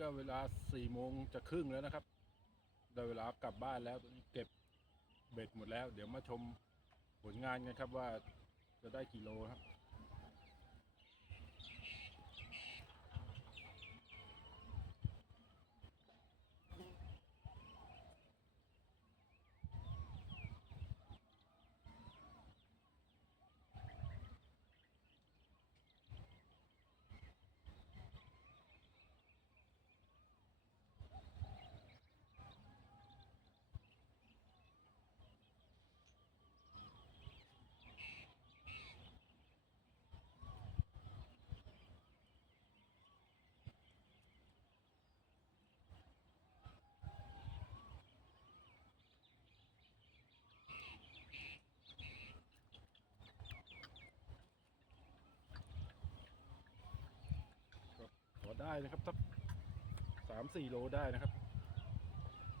ก็เวลาสี่โมงจะครึ่งแล้วนะครับ ได้เวลากลับบ้านแล้วเก็บเบ็ดหมดแล้ว เดี๋ยวมาชมผลงานกันครับว่าจะได้กี่โลครับ ได้นะครับสักสามสี่โลได้นะครับ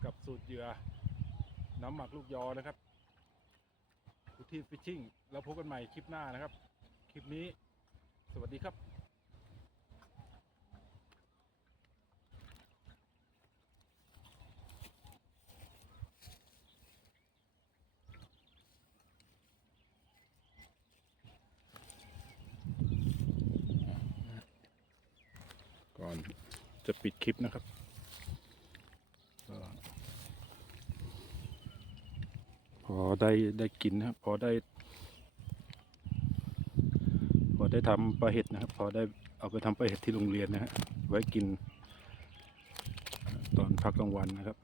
กับสูตรเหยื่อน้ำหมักลูกยอนะครับอุทิศฟิชชิ่งแล้วพบกันใหม่คลิปหน้านะครับ คลิปนี้ สวัสดีครับ อนจะปิดคลิปนะครับพอได้ได้กินนะครับพอได้ พอได้ทำปลาเห็ดนะครับ พอได้เอาไปทำปลาเห็ดที่โรงเรียนนะฮะไว้กิน ตอนพักกลางวันนะครับ